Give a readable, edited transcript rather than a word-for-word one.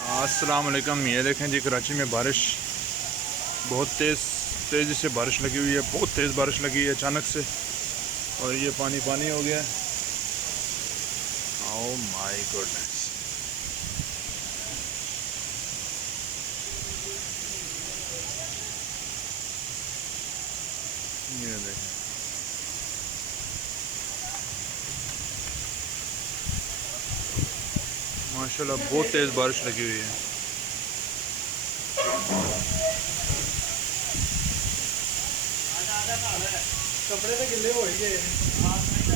अस्सलाम वालेकुम। ये देखें जी, कराची में बारिश बहुत तेज़ी से बारिश लगी हुई है। बहुत तेज़ बारिश लगी है अचानक से, और ये पानी पानी हो गया। Oh my goodness. ये देखें, माशाल्लाह बहुत तेज़ बारिश लगी हुई है। कपड़े तो गिले हो ही गए।